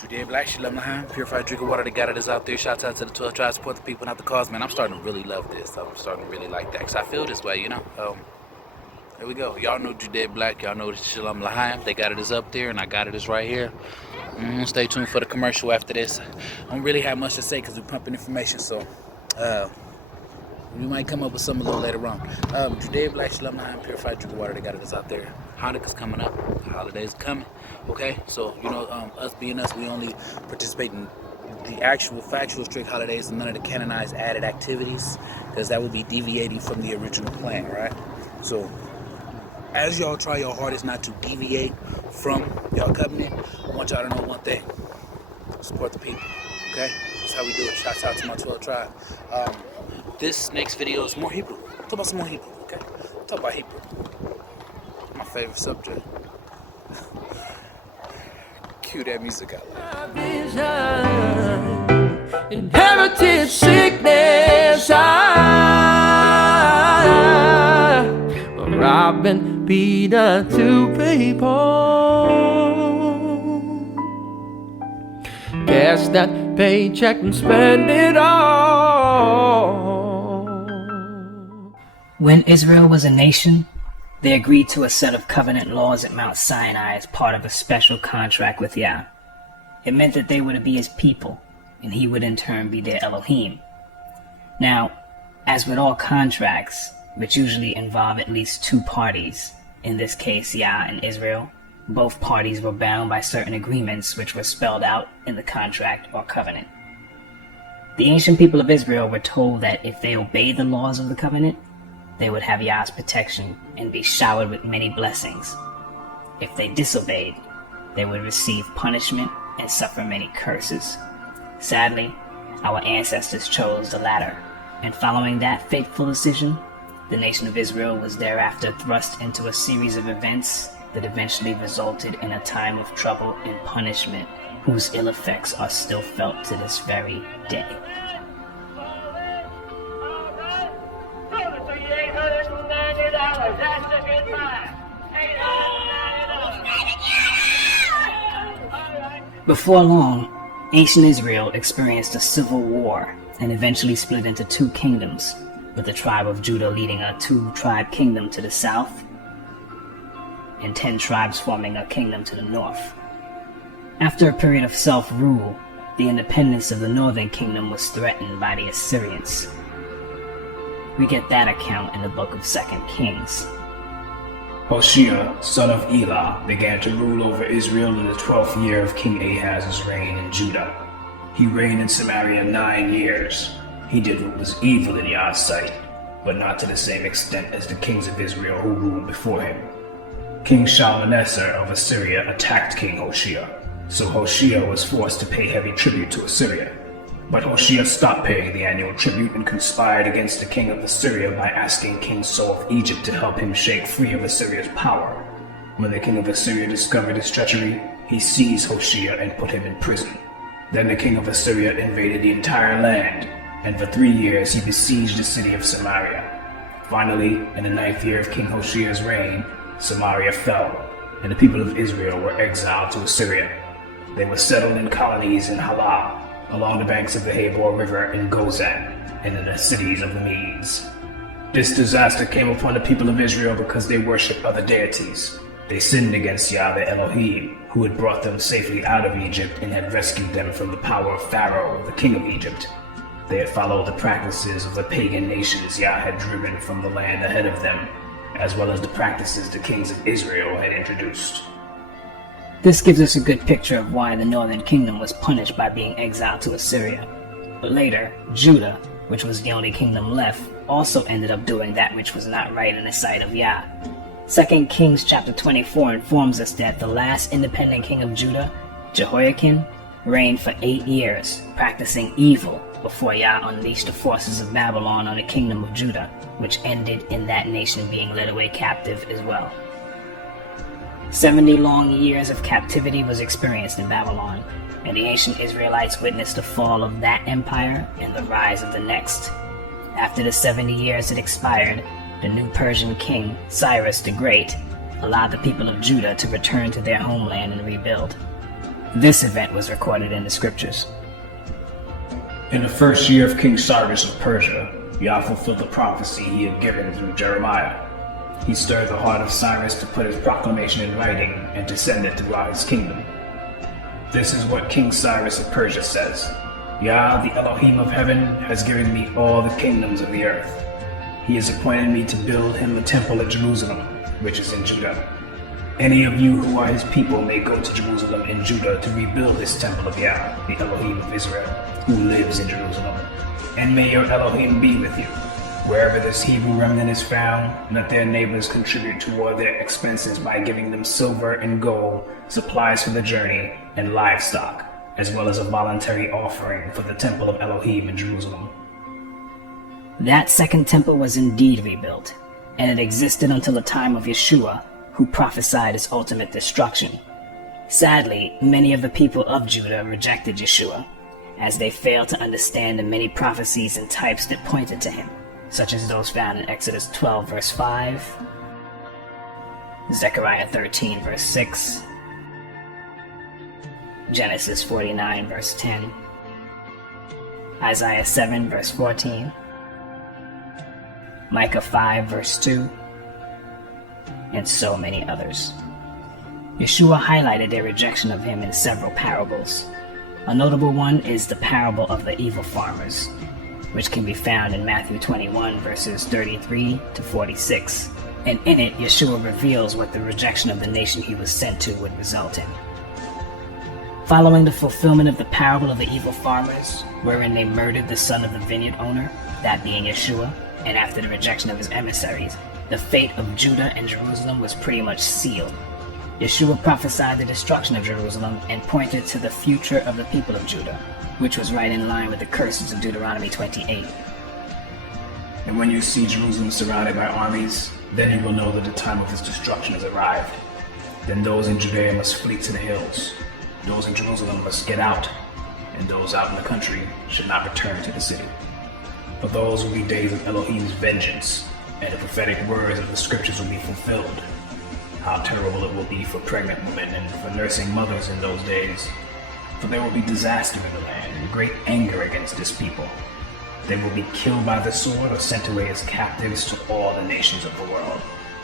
Today, Black Shalom L'Chaim, purified drinking water. They got it is out there. Shouts out to the 12 tribes, support the people, not the cause. Man, I'm starting to really love this. I'm starting to really like that because I feel this way, you know. There we go. Y'all know Today Black. Y'all know Shalom L'Chaim. They got it is up there, and I got it is right here. Stay tuned for the commercial after this. I don't really have much to say because we're pumping information, so we might come up with something a little later on. Today, Black Shalom L'Chaim, purified drinking water. They got it is out there. Hanukkah's coming up. The holidays coming. Okay, so you know, us being us, we only participate in the actual factual strict holidays and none of the canonized added activities, because that would be deviating from the original plan, right? So as y'all try your hardest not to deviate from y'all covenant, I want y'all to know one thing: support the people. Okay, that's how we do it. Shouts out to my 12 tribe. This next video is more Hebrew. Talk about some more Hebrew. Okay, talk about Hebrew. My favorite subject. Cue that music out. Inherited sickness, robbing Peter to people. Cash that paycheck and spend it all. When Israel was a nation, they agreed to a set of covenant laws at Mount Sinai as part of a special contract with Yah. It meant that they were to be his people, and he would in turn be their Elohim. Now, as with all contracts, which usually involve at least two parties, in this case Yah and Israel, both parties were bound by certain agreements which were spelled out in the contract or covenant. The ancient people of Israel were told that if they obeyed the laws of the covenant, they would have Yah's protection and be showered with many blessings. If they disobeyed, they would receive punishment and suffer many curses. Sadly, our ancestors chose the latter, and following that fateful decision, the nation of Israel was thereafter thrust into a series of events that eventually resulted in a time of trouble and punishment whose ill effects are still felt to this very day. Before long, ancient Israel experienced a civil war and eventually split into two kingdoms, with the tribe of Judah leading a two-tribe kingdom to the south and 10 tribes forming a kingdom to the north. After a period of self-rule, the independence of the northern kingdom was threatened by the Assyrians. We get that account in the book of 2 Kings. Hoshea, son of Elah, began to rule over Israel in the 12th year of King Ahaz's reign in Judah. He reigned in Samaria 9 years. He did what was evil in Yah's sight, but not to the same extent as the kings of Israel who ruled before him. King Shalmaneser of Assyria attacked King Hoshea, so Hoshea was forced to pay heavy tribute to Assyria. But Hoshea stopped paying the annual tribute and conspired against the king of Assyria by asking King So of Egypt to help him shake free of Assyria's power. When the king of Assyria discovered his treachery, he seized Hoshea and put him in prison. Then the king of Assyria invaded the entire land, and for 3 years he besieged the city of Samaria. Finally, in the 9th year of King Hoshea's reign, Samaria fell, and the people of Israel were exiled to Assyria. They were settled in colonies in Halah, along the banks of the Habor River in Gozan, and in the cities of the Medes. This disaster came upon the people of Israel because they worshipped other deities. They sinned against Yah their Elohim, who had brought them safely out of Egypt and had rescued them from the power of Pharaoh, the king of Egypt. They had followed the practices of the pagan nations Yah had driven from the land ahead of them, as well as the practices the kings of Israel had introduced. This gives us a good picture of why the northern kingdom was punished by being exiled to Assyria. But later, Judah, which was the only kingdom left, also ended up doing that which was not right in the sight of Yah. 2 Kings chapter 24 informs us that the last independent king of Judah, Jehoiakim, reigned for 8 years, practicing evil before Yah unleashed the forces of Babylon on the kingdom of Judah, which ended in that nation being led away captive as well. 70 long years of captivity was experienced in Babylon, and the ancient Israelites witnessed the fall of that empire and the rise of the next. After the 70 years had expired, the new Persian king, Cyrus the Great, allowed the people of Judah to return to their homeland and rebuild. This event was recorded in the scriptures. In the first year of King Cyrus of Persia, Yah fulfilled the prophecy he had given through Jeremiah. He stirred the heart of Cyrus to put his proclamation in writing and to send it throughout his kingdom. This is what King Cyrus of Persia says. Yah, the Elohim of heaven, has given me all the kingdoms of the earth. He has appointed me to build him a temple at Jerusalem, which is in Judah. Any of you who are his people may go to Jerusalem in Judah to rebuild this temple of Yah, the Elohim of Israel, who lives in Jerusalem. And may your Elohim be with you. Wherever this Hebrew remnant is found, let their neighbors contribute toward their expenses by giving them silver and gold, supplies for the journey, and livestock, as well as a voluntary offering for the temple of Elohim in Jerusalem. That second temple was indeed rebuilt, and it existed until the time of Yeshua, who prophesied its ultimate destruction. Sadly, many of the people of Judah rejected Yeshua, as they failed to understand the many prophecies and types that pointed to him, such as those found in Exodus 12 verse 5, Zechariah 13 verse 6, Genesis 49 verse 10, Isaiah 7 verse 14, Micah 5 verse 2, and so many others. Yeshua highlighted their rejection of him in several parables. A notable one is the parable of the evil farmers, which can be found in Matthew 21 verses 33 to 46. And in it, Yeshua reveals what the rejection of the nation he was sent to would result in. Following the fulfillment of the parable of the evil farmers, wherein they murdered the son of the vineyard owner, that being Yeshua, and after the rejection of his emissaries, the fate of Judah and Jerusalem was pretty much sealed. Yeshua prophesied the destruction of Jerusalem and pointed to the future of the people of Judah, which was right in line with the curses of Deuteronomy 28. And when you see Jerusalem surrounded by armies, then you will know that the time of its destruction has arrived. Then those in Judea must flee to the hills. Those in Jerusalem must get out, and those out in the country should not return to the city. For those will be days of Elohim's vengeance, and the prophetic words of the scriptures will be fulfilled. How terrible it will be for pregnant women and for nursing mothers in those days. For there will be disaster in the land and great anger against this people. They will be killed by the sword or sent away as captives to all the nations of the world.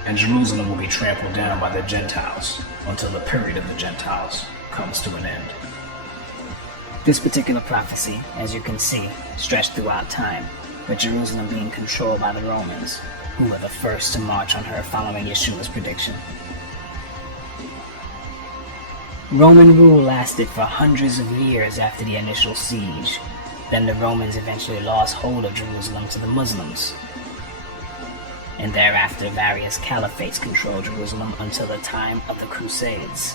And Jerusalem will be trampled down by the Gentiles until the period of the Gentiles comes to an end. This particular prophecy, as you can see, stretched throughout time, with Jerusalem being controlled by the Romans, who were the first to march on her following Yeshua's prediction. Roman rule lasted for hundreds of years after the initial siege. Then the Romans eventually lost hold of Jerusalem to the Muslims. And thereafter various caliphates controlled Jerusalem until the time of the Crusades.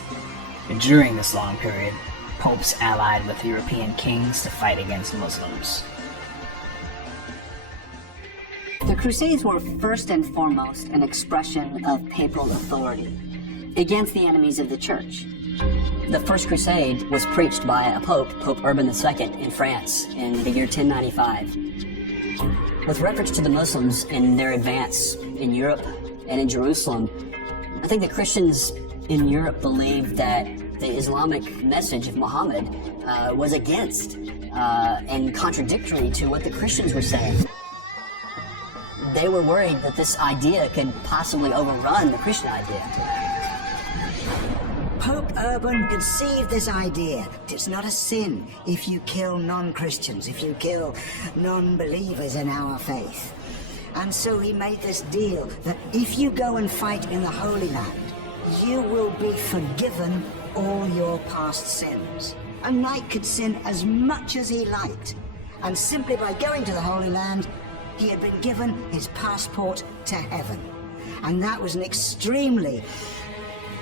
And during this long period, popes allied with European kings to fight against Muslims. The Crusades were first and foremost an expression of papal authority against the enemies of the Church. The First Crusade was preached by a pope, Pope Urban II, in France in the year 1095. With reference to the Muslims and their advance in Europe and in Jerusalem, I think the Christians in Europe believed that the Islamic message of Muhammad was against and contradictory to what the Christians were saying. They were worried that this idea could possibly overrun the Christian idea. Pope Urban conceived this idea. It's not a sin if you kill non-Christians, if you kill non-believers in our faith. And so he made this deal that if you go and fight in the Holy Land, you will be forgiven all your past sins. A knight could sin as much as he liked. And simply by going to the Holy Land, he had been given his passport to heaven. And that was an extremely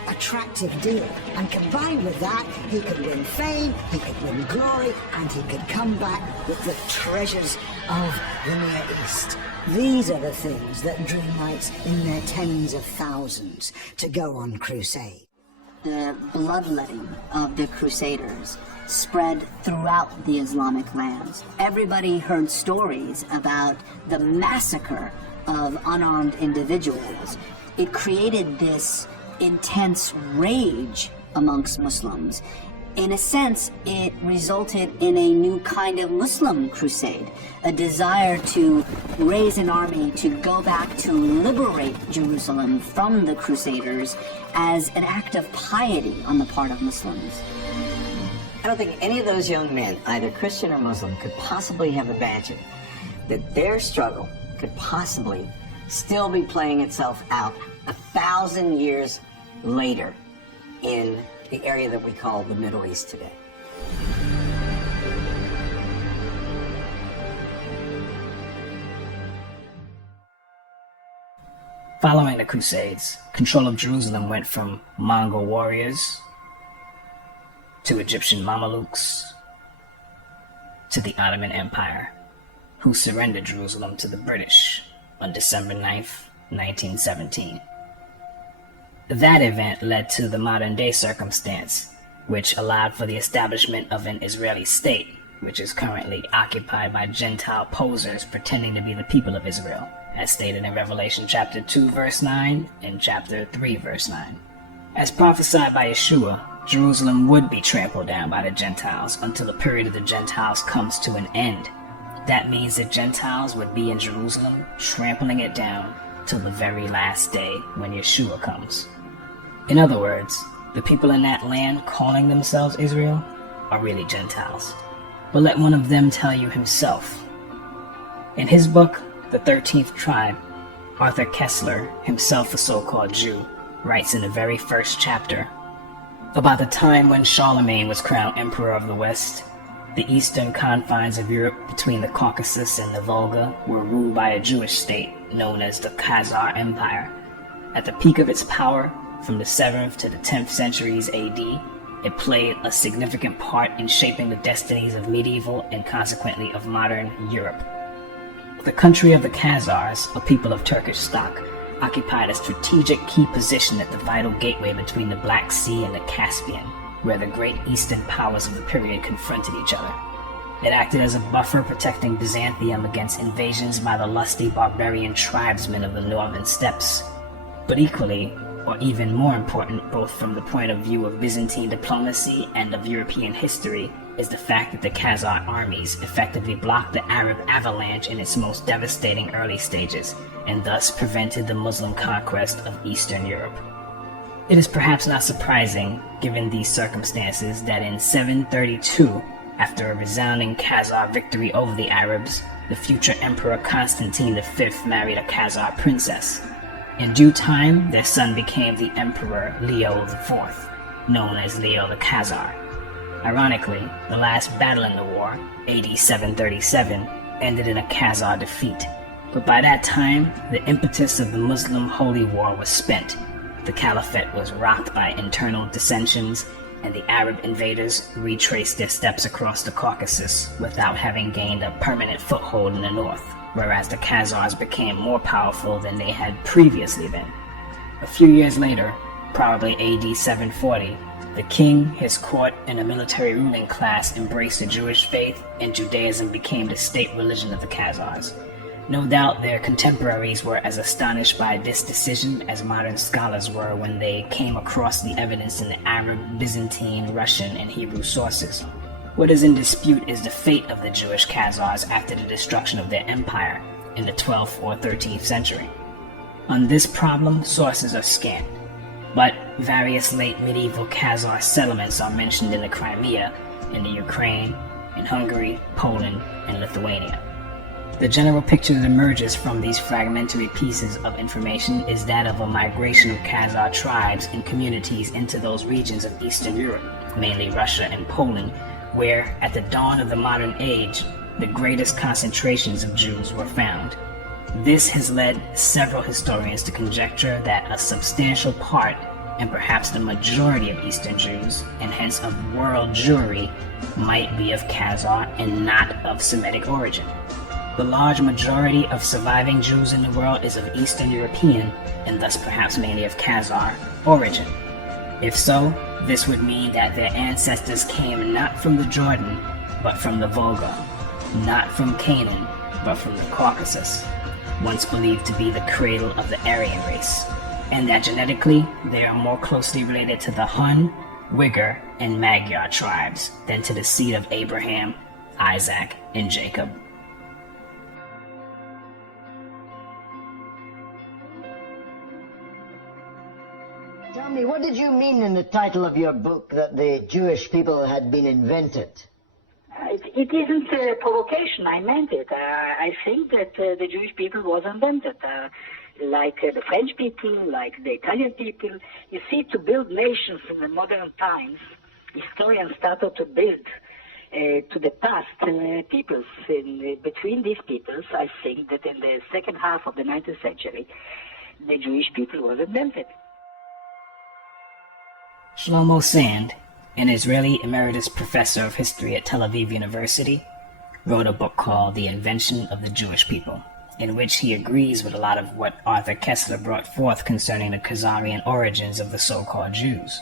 attractive deal. And combined with that, he could win fame, he could win glory, and he could come back with the treasures of the Near East. These are the things that drew knights in their tens of thousands to go on crusade. The bloodletting of the Crusaders spread throughout the Islamic lands. Everybody heard stories about the massacre of unarmed individuals. It created this intense rage amongst Muslims, In a sense, it resulted in a new kind of Muslim crusade, a desire to raise an army to go back to liberate Jerusalem from the Crusaders as an act of piety on the part of Muslims. I don't think any of those young men, either Christian or Muslim, could possibly have imagined that their struggle could possibly still be playing itself out 1,000 years later in the area that we call the Middle East today. Following the Crusades, control of Jerusalem went from Mongol warriors to Egyptian Mamelukes to the Ottoman Empire, who surrendered Jerusalem to the British on December 9th, 1917. That event led to the modern-day circumstance, which allowed for the establishment of an Israeli state, which is currently occupied by Gentile posers pretending to be the people of Israel, as stated in Revelation chapter 2, verse 9, and chapter 3, verse 9. As prophesied by Yeshua, Jerusalem would be trampled down by the Gentiles until the period of the Gentiles comes to an end. That means the Gentiles would be in Jerusalem, trampling it down till the very last day when Yeshua comes. In other words, the people in that land calling themselves Israel are really Gentiles. But let one of them tell you himself. In his book, The 13th Tribe, Arthur Kessler, himself a so-called Jew, writes in the very first chapter about the time when Charlemagne was crowned Emperor of the West. The eastern confines of Europe between the Caucasus and the Volga were ruled by a Jewish state known as the Khazar Empire. At the peak of its power, from the 7th to the 10th centuries AD, it played a significant part in shaping the destinies of medieval and consequently of modern Europe. The country of the Khazars, a people of Turkish stock, occupied a strategic key position at the vital gateway between the Black Sea and the Caspian, where the great eastern powers of the period confronted each other. It acted as a buffer protecting Byzantium against invasions by the lusty barbarian tribesmen of the northern steppes. But equally, or even more important, both from the point of view of Byzantine diplomacy and of European history, is the fact that the Khazar armies effectively blocked the Arab avalanche in its most devastating early stages, and thus prevented the Muslim conquest of Eastern Europe. It is perhaps not surprising, given these circumstances, that in 732, after a resounding Khazar victory over the Arabs, the future Emperor Constantine V married a Khazar princess. In due time, their son became the Emperor Leo IV, known as Leo the Khazar. Ironically, the last battle in the war, AD 737, ended in a Khazar defeat. But by that time, the impetus of the Muslim holy war was spent. The caliphate was rocked by internal dissensions, and the Arab invaders retraced their steps across the Caucasus without having gained a permanent foothold in the north, whereas the Khazars became more powerful than they had previously been. A few years later, probably AD 740, the king, his court, and a military ruling class embraced the Jewish faith, and Judaism became the state religion of the Khazars. No doubt their contemporaries were as astonished by this decision as modern scholars were when they came across the evidence in the Arab, Byzantine, Russian, and Hebrew sources. What is in dispute is the fate of the Jewish Khazars after the destruction of their empire in the 12th or 13th century. On this problem, sources are scant, but various late medieval Khazar settlements are mentioned in the Crimea, in the Ukraine, in Hungary, Poland, and Lithuania. The general picture that emerges from these fragmentary pieces of information is that of a migration of Khazar tribes and communities into those regions of Eastern Europe, mainly Russia and Poland, where, at the dawn of the modern age, the greatest concentrations of Jews were found. This has led several historians to conjecture that a substantial part, and perhaps the majority of Eastern Jews, and hence of world Jewry, might be of Khazar and not of Semitic origin. The large majority of surviving Jews in the world is of Eastern European, and thus perhaps mainly of Khazar, origin. If so, this would mean that their ancestors came not from the Jordan, but from the Volga, not from Canaan, but from the Caucasus, once believed to be the cradle of the Aryan race, and that genetically they are more closely related to the Hun Uyghur, and Magyar tribes than to the seed of Abraham, Isaac, and Jacob. Tell me, what did you mean in the title of your book that the Jewish people had been invented? It isn't a provocation. I meant it. I think that the Jewish people was invented. Like the French people, like the Italian people. You see, to build nations in the modern times, historians started to build to the past peoples. Between these peoples, I think that in the second half of the 19th century, the Jewish people was invented. Shlomo Sand, an Israeli emeritus professor of history at Tel Aviv University, wrote a book called The Invention of the Jewish People, in which he agrees with a lot of what Arthur Koestler brought forth concerning the Khazarian origins of the so-called Jews.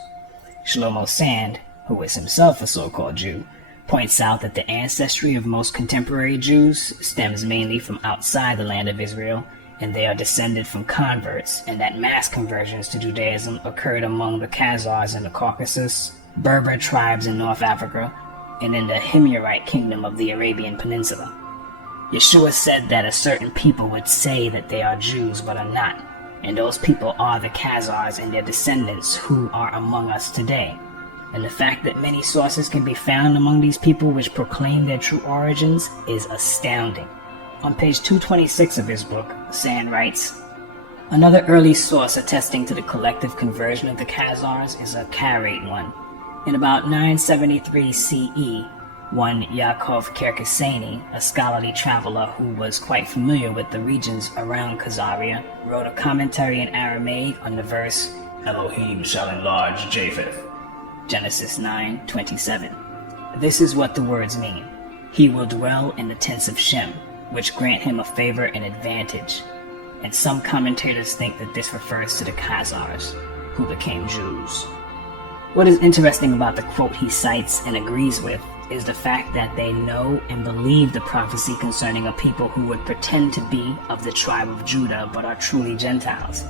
Shlomo Sand, who is himself a so-called Jew, points out that the ancestry of most contemporary Jews stems mainly from outside the land of Israel, and they are descended from converts, and that mass conversions to Judaism occurred among the Khazars in the Caucasus, Berber tribes in North Africa, and in the Himyarite kingdom of the Arabian Peninsula. Yeshua said that a certain people would say that they are Jews but are not, and those people are the Khazars and their descendants who are among us today. And the fact that many sources can be found among these people which proclaim their true origins is astounding. On page 226 of his book, Sand writes, another early source attesting to the collective conversion of the Khazars is a Karaite one. In about 973 CE, one Yaakov Kerkasani, a scholarly traveler who was quite familiar with the regions around Khazaria, wrote a commentary in Aramaic on the verse, Elohim shall enlarge Japheth. Genesis 9:27. This is what the words mean. He will dwell in the tents of Shem, which grant him a favor and advantage. And some commentators think that this refers to the Khazars, who became Jews. What is interesting about the quote he cites and agrees with is the fact that they know and believe the prophecy concerning a people who would pretend to be of the tribe of Judah but are truly Gentiles.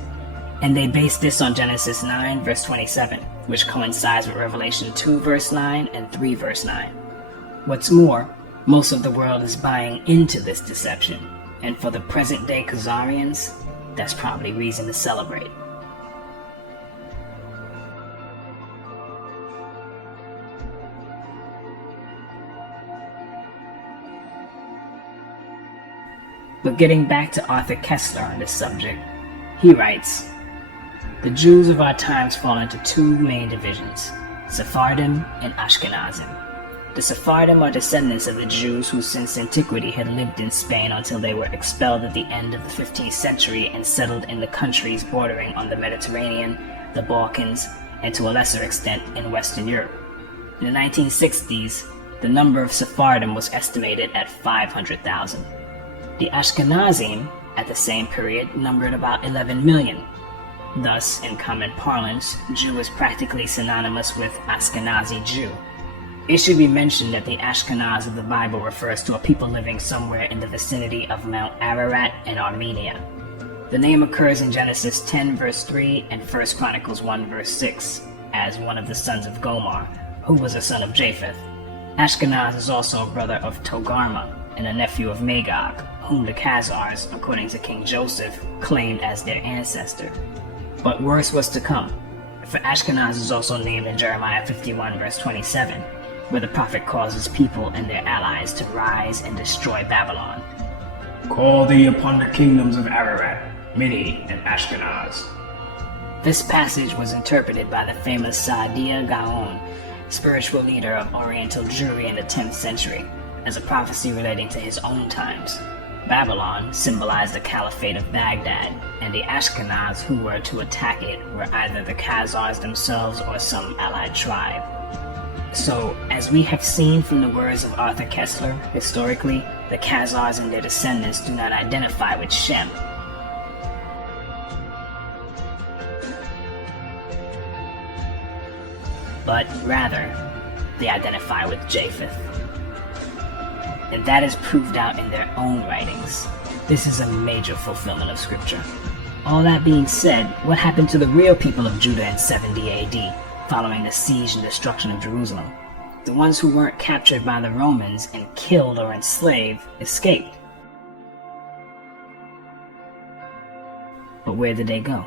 And they base this on Genesis 9 verse 27, which coincides with Revelation 2 verse 9 and 3 verse 9. What's more, most of the world is buying into this deception, and for the present-day Khazarians, that's probably reason to celebrate. But getting back to Arthur Koestler on this subject, he writes, the Jews of our times fall into two main divisions, Sephardim and Ashkenazim. The Sephardim are descendants of the Jews who since antiquity had lived in Spain until they were expelled at the end of the 15th century and settled in the countries bordering on the Mediterranean, the Balkans, and to a lesser extent in Western Europe. In the 1960s, the number of Sephardim was estimated at 500,000. The Ashkenazim, at the same period, numbered about 11 million. Thus, in common parlance, Jew is practically synonymous with Ashkenazi Jew. It should be mentioned that the Ashkenaz of the Bible refers to a people living somewhere in the vicinity of Mount Ararat and Armenia. The name occurs in Genesis 10 verse 3 and 1 Chronicles 1 verse 6 as one of the sons of Gomer, who was a son of Japheth. Ashkenaz is also a brother of Togarmah and a nephew of Magog, whom the Khazars, according to King Joseph, claimed as their ancestor. But worse was to come, for Ashkenaz is also named in Jeremiah 51 verse 27, where the prophet calls his people and their allies to rise and destroy Babylon. Call thee upon the kingdoms of Ararat, Mini, and Ashkenaz. This passage was interpreted by the famous Saadia Gaon, spiritual leader of Oriental Jewry in the 10th century, as a prophecy relating to his own times. Babylon symbolized the Caliphate of Baghdad, and the Ashkenaz who were to attack it were either the Khazars themselves or some allied tribe. So, as we have seen from the words of Arthur Koestler, historically, the Khazars and their descendants do not identify with Shem. But rather, they identify with Japheth. And that is proved out in their own writings. This is a major fulfillment of scripture. All that being said, what happened to the real people of Judah in 70 AD? following the siege and destruction of Jerusalem. The ones who weren't captured by the Romans and killed or enslaved escaped. But where did they go?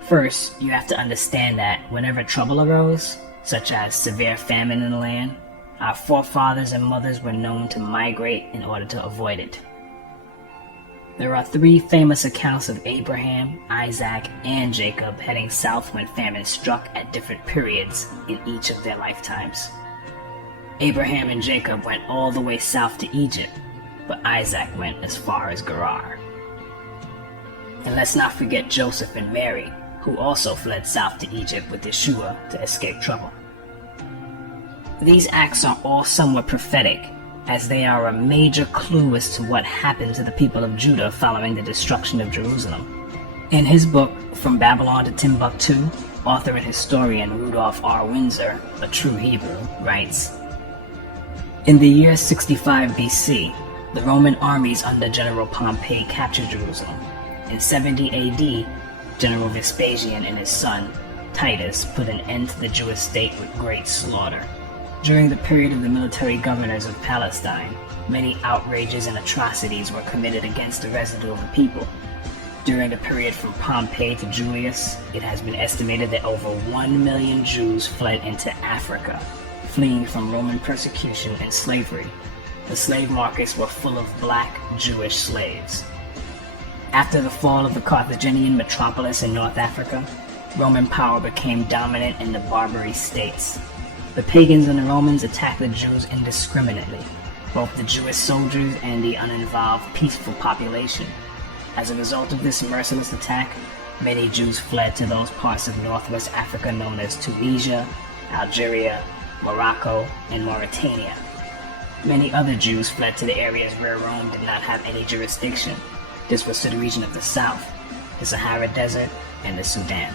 First, you have to understand that whenever trouble arose, such as severe famine in the land, our forefathers and mothers were known to migrate in order to avoid it. There are 3 famous accounts of Abraham, Isaac, and Jacob heading south when famine struck at different periods in each of their lifetimes. Abraham and Jacob went all the way south to Egypt, but Isaac went as far as Gerar. And let's not forget Joseph and Mary, who also fled south to Egypt with Yeshua to escape trouble. These acts are all somewhat prophetic, as they are a major clue as to what happened to the people of Judah following the destruction of Jerusalem. In his book, From Babylon to Timbuktu, author and historian Rudolph R. Windsor, a true Hebrew, writes, "In the year 65 BC, the Roman armies under General Pompey captured Jerusalem. In 70 AD, General Vespasian and his son, Titus, put an end to the Jewish state with great slaughter. During the period of the military governors of Palestine, many outrages and atrocities were committed against the residue of the people. During the period from Pompey to Julius, it has been estimated that over 1 million Jews fled into Africa, fleeing from Roman persecution and slavery. The slave markets were full of black Jewish slaves. After the fall of the Carthaginian metropolis in North Africa, Roman power became dominant in the Barbary states. The pagans and the Romans attacked the Jews indiscriminately, both the Jewish soldiers and the uninvolved peaceful population. As a result of this merciless attack, many Jews fled to those parts of Northwest Africa known as Tunisia, Algeria, Morocco, and Mauritania. Many other Jews fled to the areas where Rome did not have any jurisdiction. This was to the region of the south, the Sahara Desert, and the Sudan.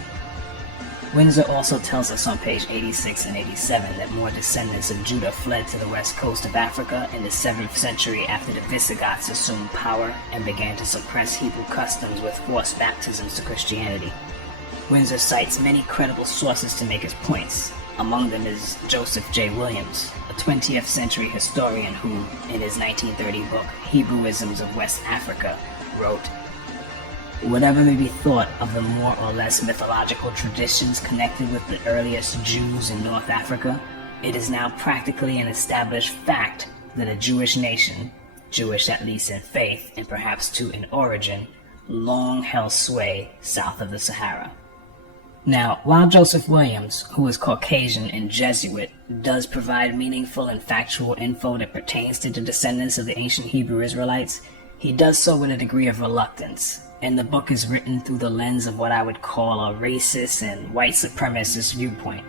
Windsor also tells us on page 86 and 87 that more descendants of Judah fled to the west coast of Africa in the 7th century after the Visigoths assumed power and began to suppress Hebrew customs with forced baptisms to Christianity. Windsor cites many credible sources to make his points. Among them is Joseph J. Williams, a 20th century historian who, in his 1930 book, Hebrewisms of West Africa, wrote, "Whatever may be thought of the more or less mythological traditions connected with the earliest Jews in North Africa, it is now practically an established fact that a Jewish nation, Jewish at least in faith and perhaps too in origin, long held sway south of the Sahara." Now, while Joseph Williams, who is Caucasian and Jesuit, does provide meaningful and factual info that pertains to the descendants of the ancient Hebrew Israelites, he does so with a degree of reluctance, and the book is written through the lens of what I would call a racist and white supremacist viewpoint.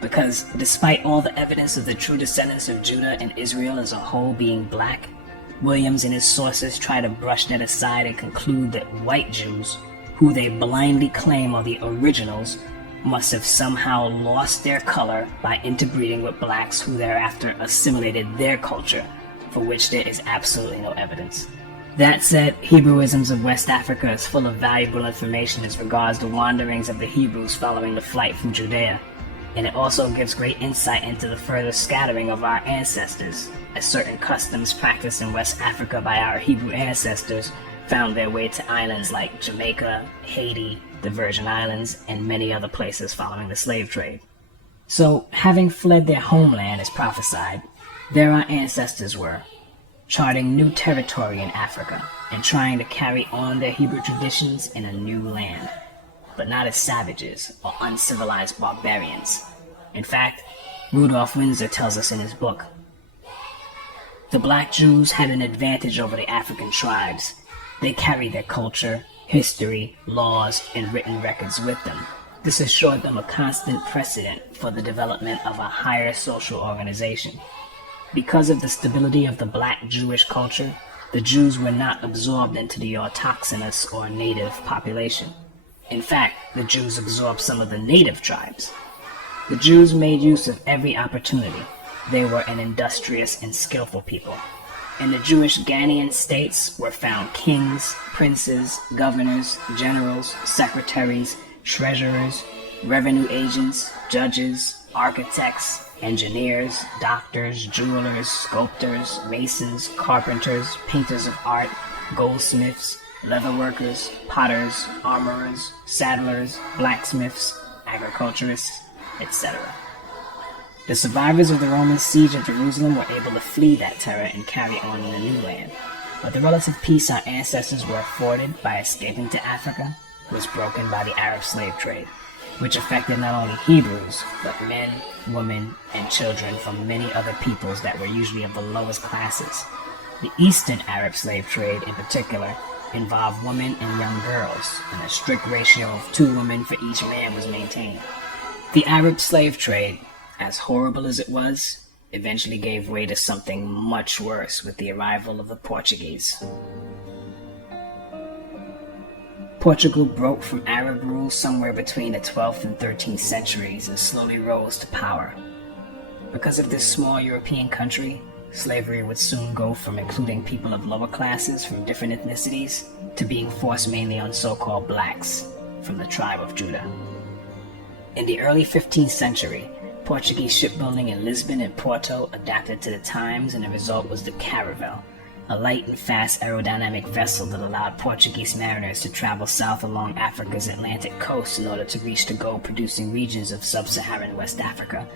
Because despite all the evidence of the true descendants of Judah and Israel as a whole being black, Williams and his sources try to brush that aside and conclude that white Jews, who they blindly claim are the originals, must have somehow lost their color by interbreeding with blacks who thereafter assimilated their culture, for which there is absolutely no evidence. That said, Hebrewisms of West Africa is full of valuable information as regards the wanderings of the Hebrews following the flight from Judea, and it also gives great insight into the further scattering of our ancestors, as certain customs practiced in West Africa by our Hebrew ancestors found their way to islands like Jamaica, Haiti, the Virgin Islands, and many other places following the slave trade. So, having fled their homeland as prophesied, there our ancestors were, charting new territory in Africa and trying to carry on their Hebrew traditions in a new land, but not as savages or uncivilized barbarians. In fact, Rudolph Windsor tells us in his book, "The black Jews had an advantage over the African tribes. They carried their culture, history, laws, and written records with them. This assured them a constant precedent for the development of a higher social organization. Because of the stability of the black Jewish culture, the Jews were not absorbed into the autochthonous or native population. In fact, the Jews absorbed some of the native tribes. The Jews made use of every opportunity. They were an industrious and skillful people. In the Jewish Ghanaian states were found kings, princes, governors, generals, secretaries, treasurers, revenue agents, judges, architects, engineers, doctors, jewelers, sculptors, masons, carpenters, painters of art, goldsmiths, leatherworkers, potters, armorers, saddlers, blacksmiths, agriculturists, etc. The survivors of the Roman siege of Jerusalem were able to flee that terror and carry on in the new land, but the relative peace our ancestors were afforded by escaping to Africa was broken by the Arab slave trade, which affected not only Hebrews, but men, women, and children from many other peoples that were usually of the lowest classes. The Eastern Arab slave trade, in particular, involved women and young girls, and a strict ratio of 2 women for each man was maintained. The Arab slave trade, as horrible as it was, eventually gave way to something much worse with the arrival of the Portuguese. Portugal broke from Arab rule somewhere between the 12th and 13th centuries and slowly rose to power. Because of this small European country, slavery would soon go from including people of lower classes from different ethnicities to being forced mainly on so-called blacks from the tribe of Judah. In the early 15th century, Portuguese shipbuilding in Lisbon and Porto adapted to the times, and the result was the caravel, a light and fast aerodynamic vessel that allowed Portuguese mariners to travel south along Africa's Atlantic coast in order to reach the gold-producing regions of sub-Saharan West Africa.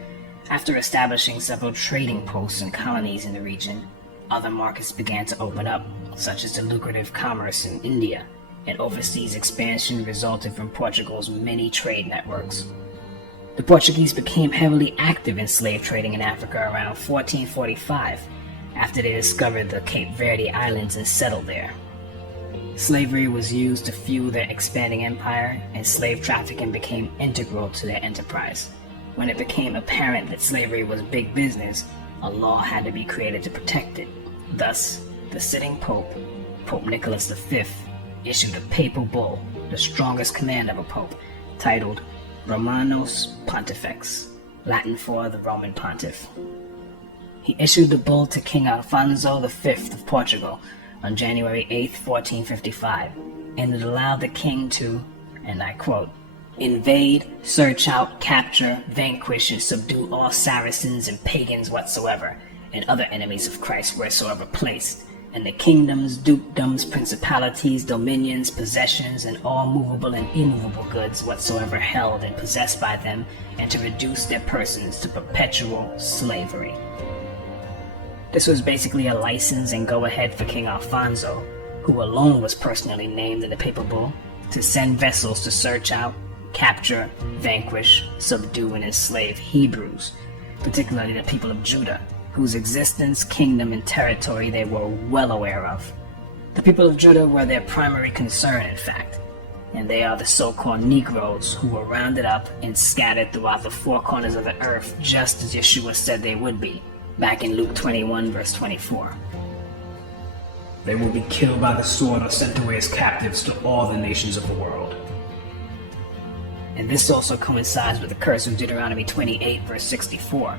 After establishing several trading posts and colonies in the region, other markets began to open up, such as the lucrative commerce in India, and overseas expansion resulted from Portugal's many trade networks. The Portuguese became heavily active in slave trading in Africa around 1445, after they discovered the Cape Verde Islands and settled there. Slavery was used to fuel their expanding empire, and slave trafficking became integral to their enterprise. When it became apparent that slavery was big business, a law had to be created to protect it. Thus, the sitting Pope, Pope Nicholas V, issued a papal bull, the strongest command of a pope, titled Romanos Pontifex, Latin for the Roman Pontiff. He issued the bull to King Alfonso V of Portugal on January 8, 1455, and it allowed the king to, and I quote, invade, search out, capture, vanquish, and subdue all Saracens and pagans whatsoever, and other enemies of Christ wheresoever placed, and the kingdoms, dukedoms, principalities, dominions, possessions, and all movable and immovable goods whatsoever held and possessed by them, and to reduce their persons to perpetual slavery. This was basically a license and go-ahead for King Alfonso, who alone was personally named in the papal bull, to send vessels to search out, capture, vanquish, subdue, and enslave Hebrews, particularly the people of Judah, whose existence, kingdom, and territory they were well aware of. The people of Judah were their primary concern, in fact, and they are the so-called Negroes who were rounded up and scattered throughout the 4 corners of the earth, just as Yeshua said they would be, back in Luke 21, verse 24. They will be killed by the sword or sent away as captives to all the nations of the world. And this also coincides with the curse of Deuteronomy 28, verse 64.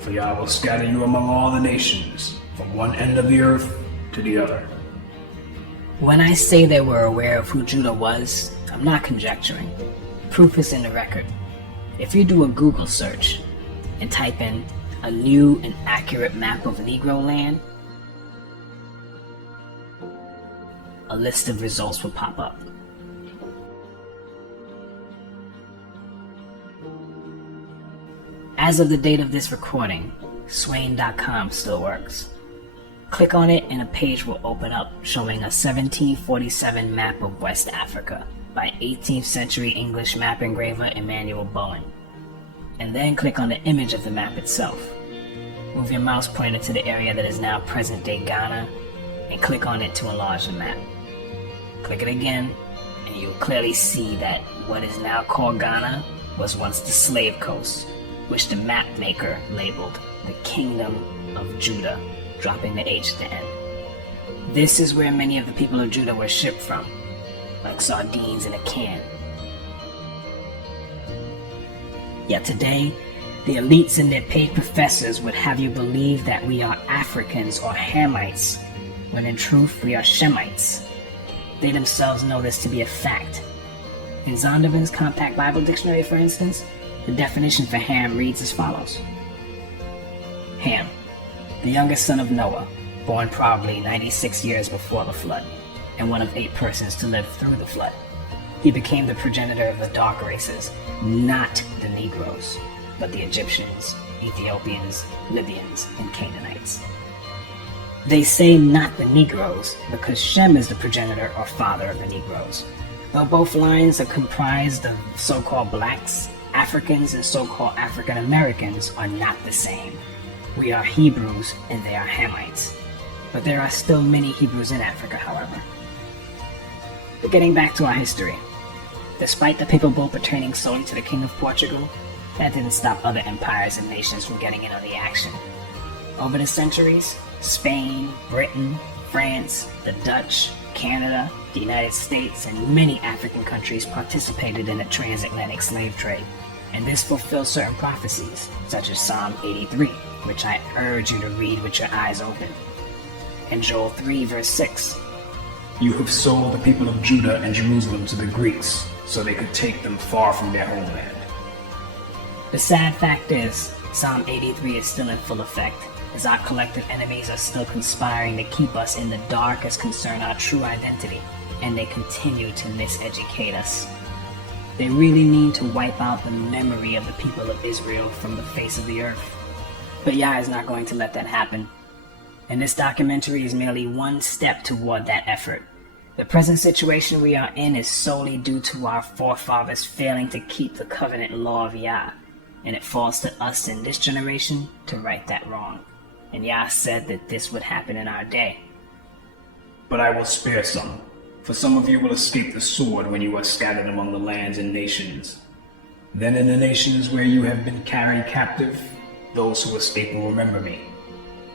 For Yah will scatter you among all the nations, from one end of the earth to the other. When I say they were aware of who Judah was, I'm not conjecturing. Proof is in the record. If you do a Google search and type in a new and accurate map of Negro land, a list of results will pop up. As of the date of this recording, Swain.com still works. Click on it and a page will open up showing a 1747 map of West Africa by 18th century English map engraver Emmanuel Bowen. And then click on the image of the map itself. Move your mouse pointer to the area that is now present-day Ghana and click on it to enlarge the map. Click it again and you'll clearly see that what is now called Ghana was once the slave coast, which the map maker labeled the Kingdom of Judah, dropping the H at the end. This is where many of the people of Judah were shipped from, like sardines in a can. Yet today, the elites and their paid professors would have you believe that we are Africans or Hamites, when in truth we are Shemites. They themselves know this to be a fact. In Zondervan's Compact Bible Dictionary, for instance, the definition for Ham reads as follows. Ham, the youngest son of Noah, born probably 96 years before the flood, and one of 8 persons to live through the flood. He became the progenitor of the dark races, not the Negroes, but the Egyptians, Ethiopians, Libyans, and Canaanites. They say not the Negroes because Shem is the progenitor or father of the Negroes. Though both lines are comprised of so-called blacks, Africans and so-called African Americans are not the same. We are Hebrews and they are Hamites. But there are still many Hebrews in Africa, however. But getting back to our history, despite the papal bull pertaining solely to the King of Portugal, that didn't stop other empires and nations from getting in on the action. Over the centuries, Spain, Britain, France, the Dutch, Canada, the United States, and many African countries participated in the transatlantic slave trade, and this fulfills certain prophecies, such as Psalm 83, which I urge you to read with your eyes open, and Joel 3 verse 6. You have sold the people of Judah and Jerusalem to the Greeks, so they could take them far from their homeland. The sad fact is, Psalm 83 is still in full effect, as our collective enemies are still conspiring to keep us in the dark as concern our true identity, and they continue to miseducate us. They really mean to wipe out the memory of the people of Israel from the face of the earth. But Yah is not going to let that happen. And this documentary is merely one step toward that effort. The present situation we are in is solely due to our forefathers failing to keep the covenant law of Yah, and it falls to us in this generation to right that wrong. And Yah said that this would happen in our day. But I will spare some, for some of you will escape the sword when you are scattered among the lands and nations. Then in the nations where you have been carried captive, those who escape will remember me,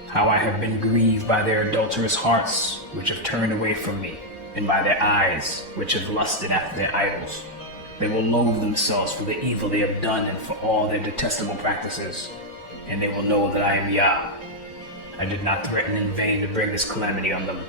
how I have been grieved by their adulterous hearts, which have turned away from me, and by their eyes, which have lusted after their idols. They will loathe themselves for the evil they have done and for all their detestable practices, and they will know that I am Yah. I did not threaten in vain to bring this calamity on them.